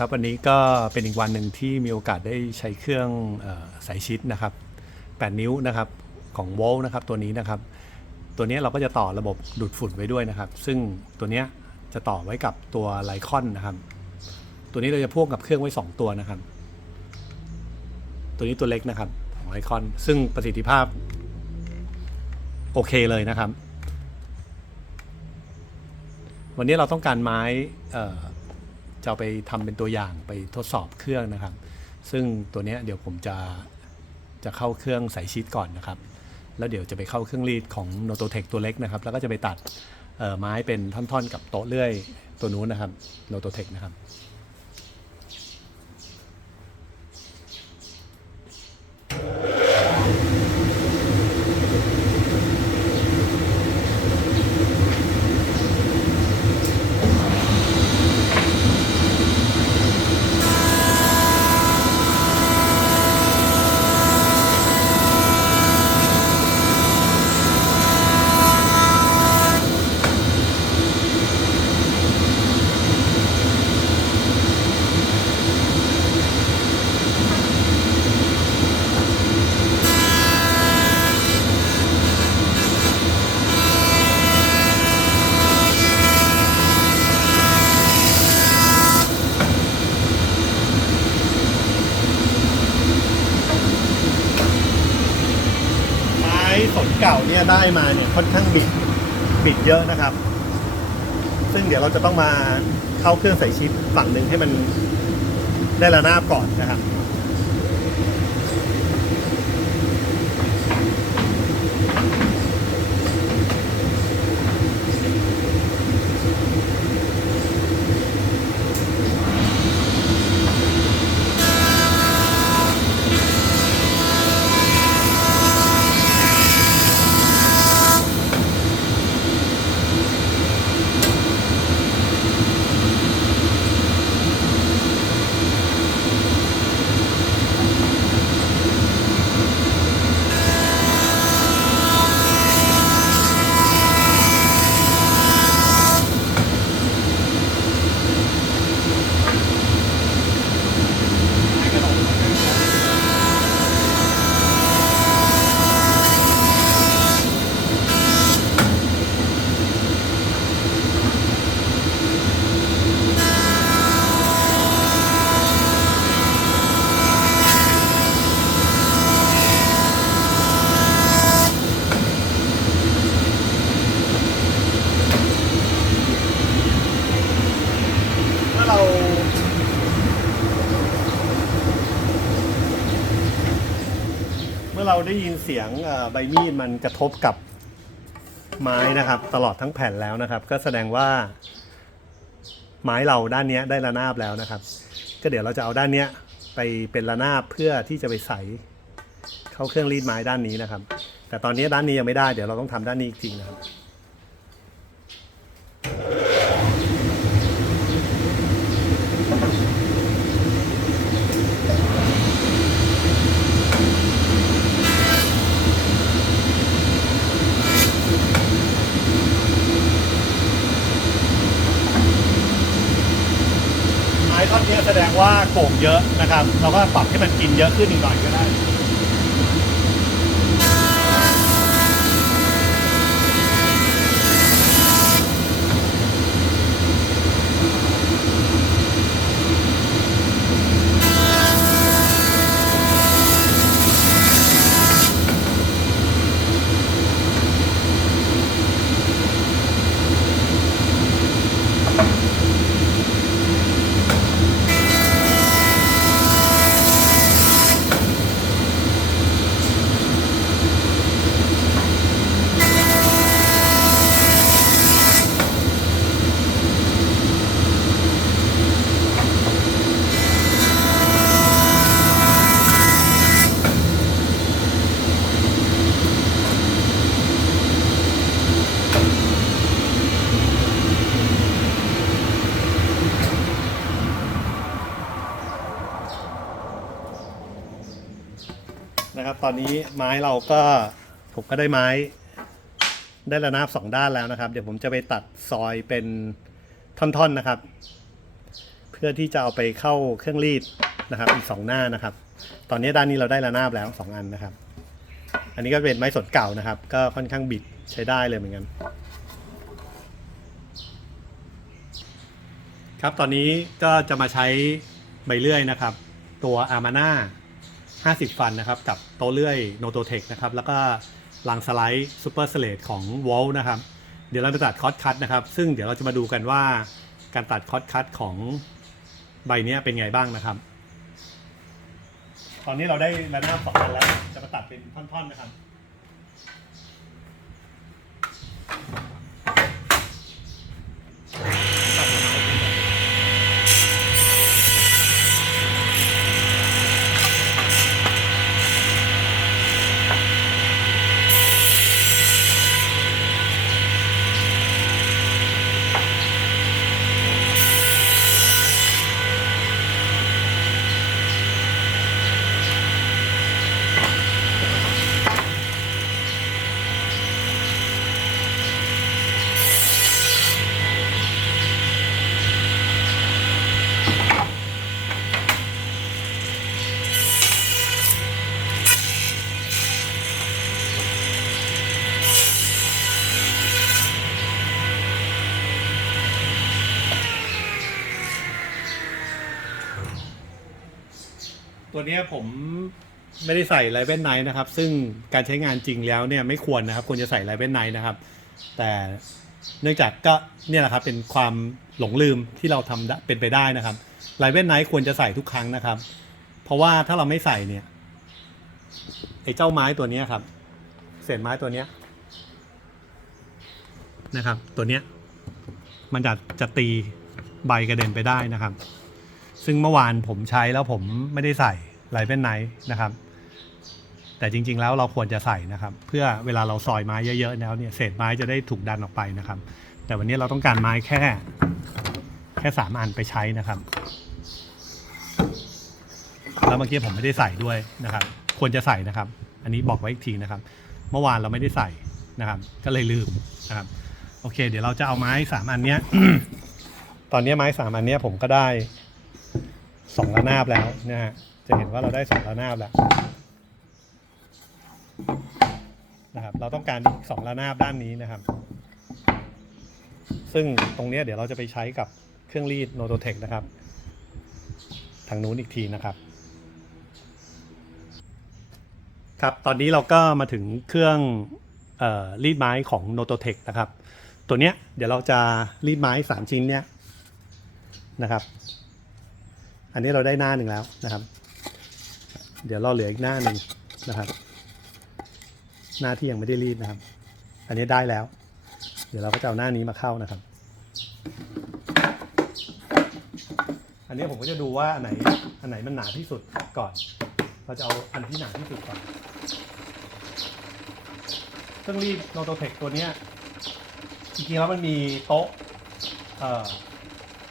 ครับวันนี้ก็เป็นอีกวันหนึ่งที่มีโอกาสได้ใช้เครื่องออสายชิดนะครับ 8 นิ้วนะครับของโวลนะครับตัวนี้นะครับ ตัวนี้เราก็จะต่อระบบดูดฝุ่นไว้ด้วยนะครับ ซึ่งตัวนี้จะต่อไว้กับตัวไลคอนนะครับ ตัวนี้เราจะพ่วงกับเครื่องไว้ 2 ตัวนะครับ ตัวนี้ตัวเล็กนะครับของไลคอน ซึ่งประสิทธิภาพโอเคเลยนะครับ วันนี้เราต้องการไม้ จะไปทำเป็นตัวอย่างไปทดสอบเครื่องนะครับ ซึ่งตัวนี้เดี๋ยวผมจะจะเข้าเครื่องใส่ชีตก่อนนะครับ แล้วเดี๋ยวจะไปเข้าเครื่องรีดของโนโตเทคตัวเล็กนะครับ แล้วก็จะไปตัดไม้เป็นท่อนๆ กับโต๊ะเลื่อยตัวนู้นนะครับโนโตเทคนะครับ ไม้สน เก่าเนี่ยได้มาเนี่ยค่อนข้างบิดบิดเยอะนะครับ ซึ่งเดี๋ยวเราจะต้องมาเข้าเครื่องใส่ชิปฝั่งหนึ่งให้มันได้ระนาบก่อนนะครับ เราได้ยินเสียงใบมีดมันกระทบกับไม้นะครับ ตลอดทั้งแผ่นแล้วนะครับ ก็แสดงว่า ไม้เราด้านนี้ได้ระนาบแล้วนะครับ ก็เดี๋ยวเราจะเอาด้านนี้ไปเป็นระนาบเพื่อที่จะไปใส่เข้าเครื่องรีดไม้ด้านนี้นะครับ แต่ตอนนี้ด้านนี้ยังไม่ได้เดี๋ยวเราต้องทำด้านนี้อีกทีนะครับ ไม้ท่อนนี้แสดงว่า โป่งเยอะนะครับ เราก็ปรับให้มันกินเยอะขึ้นอีกหน่อยก็ได้ ตอนนี้ไม้เราก็ผมก็ได้ไม้ ได้ระนาบสองด้านแล้วนะครับ เดี๋ยวผมจะไปตัดซอยเป็นท่อนๆนะครับเพื่อพื่อที่จะเอาไปเข้าเครื่องรีดนะครับ อีกสองหน้านะครับ ตอนนี้ด้านนี้เราได้ระนาบแล้วสองอันนะครับ อันนี้ก็เป็นไม้สนเก่านะครับ ก็ค่อนข้างบิดใช้ได้เลยเหมือนกันครับตอนนี้ก็จะมาใช้ใบเลื่อยนะครับ ตัวอามาน่า 50 ฟันนะครับ กับโต๊ะเลื่อยโนโตเทคนะครับ แล้วก็ลังสไลด์ซูเปอร์สเลดของวอลนะครับ เดี๋ยวเราจะตัดคอสคัตนะครับ ซึ่งเดี๋ยวเราจะมาดูกันว่าการตัดคอสคัตของใบนี้เป็นไงบ้างนะครับ ตอนนี้เราได้ระนาบสองอันแล้ว จะมาตัดเป็นท่อนๆนะครับ ตัวเนี้ยผมไม่ได้ใส่ไลเวนไนท์นะครับ ซึ่งการใช้งานจริงแล้วเนี่ยไม่ควรนะครับ ควรจะใส่ไลเวนไนท์นะครับ แต่เนื่องจากก็เนี่ยแหละครับเป็นความหลงลืมที่เราทำได้เป็นไปได้นะครับไลเวนไนท์ควรจะใส่ทุกครั้งนะครับ เพราะว่าถ้าเราไม่ใส่เนี่ยไอ้เจ้าไม้ตัวเนี้ยครับ เศษไม้ตัวเนี้ยนะครับ ตัวเนี้ยมันจะจะตีใบกระเด็นไปได้นะครับ ซึ่งเมื่อวานผมใช้แล้วผมไม่ได้ใส่ไลเวนไนท์นะครับ แต่จริง ๆ แล้วเราควรจะใส่นะครับ เพื่อเวลาเราซอยไม้เยอะๆแล้วเนี่ยเศษไม้จะได้ถูกดันออกไปนะครับ แต่วันนี้เราต้องการไม้แค่ แค่สามอันไปใช้นะครับ แล้วเมื่อกี้ผมไม่ได้ใส่ด้วยนะครับ ควรจะใส่นะครับ อันนี้บอกไว้อีกทีนะครับ เมื่อวานเราไม่ได้ใส่นะครับ ก็เลยลืมนะครับ โอเค เดี๋ยวเราจะเอาไม้สามอันเนี้ย ตอนนี้ไม้สามอันเนี้ยผมก็ได้ สองระนาบแล้วนะฮะจะเห็นว่าเราได้สองระนาบแล้วนะครับเราต้องการอีกสองระนาบด้านนี้นะครับ ซึ่งตรงเนี้ยเดี๋ยวเราจะไปใช้กับเครื่องรีดโนโตเทคนะครับ ทางนู้นอีกทีนะครับครับตอนนี้เราก็มาถึงเครื่องออรีดไม้ของ n o t o t e c h นะครับ ตัวเนี้ยเดี๋ยวเราจะรีดไม้ 3 ชิ้นเนี้ยนะครับ อันนี้เราได้หน้าหนึ่งแล้วนะครับ เดี๋ยวเราเหลืออีกหน้าหนึ่งนะครับ หน้าที่ยังไม่ได้รีดนะครับ อันนี้ได้แล้ว เดี๋ยวเราก็จะเอาหน้านี้มาเข้านะครับ อันนี้ผมก็จะดูว่าอันไหนอันไหนมันหนาที่สุดก่อน เราจะเอาอันที่หนาที่สุดก่อนเครื่องรีดโนโตเทคตัวนี้จริงๆแล้วมันมีโต๊ะ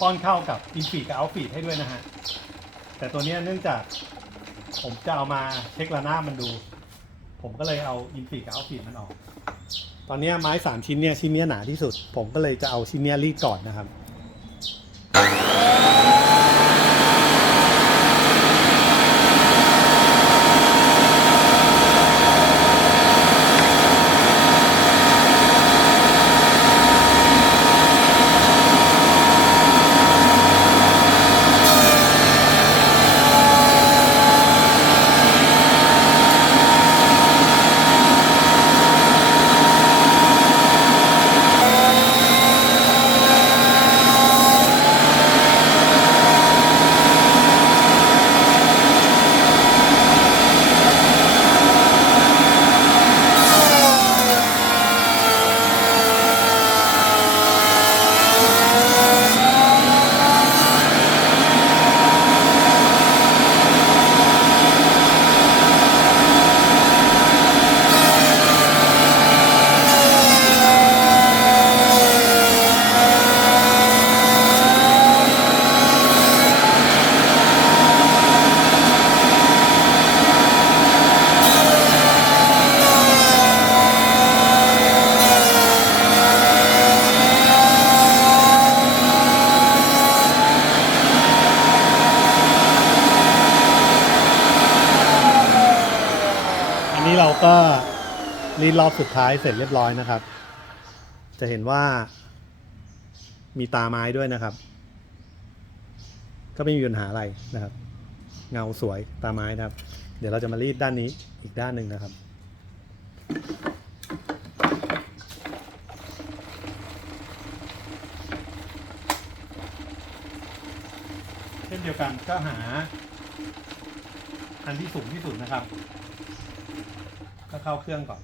ป้อนเข้ากับอินฟีดกับเอาฟีดให้ด้วยนะฮะ แต่ตัวนี้เนื่องจากผมจะเอามาเช็คระนาบมันดู ผมก็เลยเอาอินฟีกับเอาฟีมันออก ตอนนี้ไม้สามชิ้นเนี่ยชิ้นเนี้ยหนาที่สุด ผมก็เลยจะเอาชิ้นเนี้ยรีดก่อนนะครับ ก็รีดรอบสุดท้ายเสร็จเรียบร้อยนะครับ จะเห็นว่า มีตาไม้ด้วยนะครับ ก็ไม่มีปัญหาอะไรนะครับ เงาสวยตาไม้นะครับ เดี๋ยวเราจะมารีดด้านนี้อีกด้านหนึ่งนะครับเช่นเดียวกันก็หาอันที่สูงที่สุดนะครับ ก็เข้าเครื่องก่อน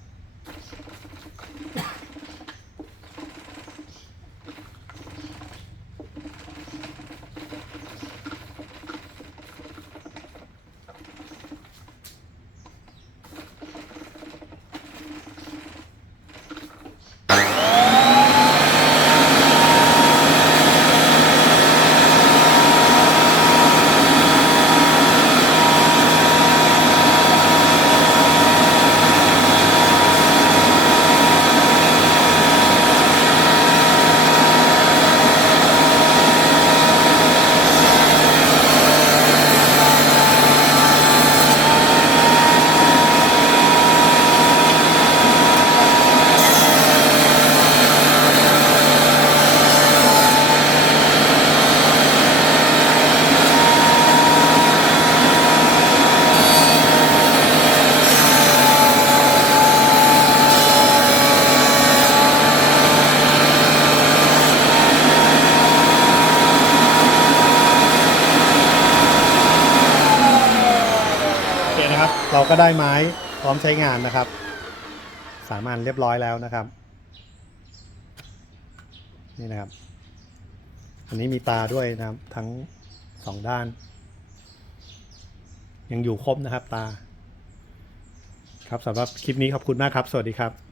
นะครับ เราก็ได้ไม้พร้อมใช้งานนะครับ สามารถเรียบร้อยแล้วนะครับ นี่นะครับ อันนี้มีตาด้วยนะครับทั้งสองด้าน ยังอยู่ครบนะครับตา ครับสำหรับคลิปนี้ขอบคุณมากครับ สวัสดีครับ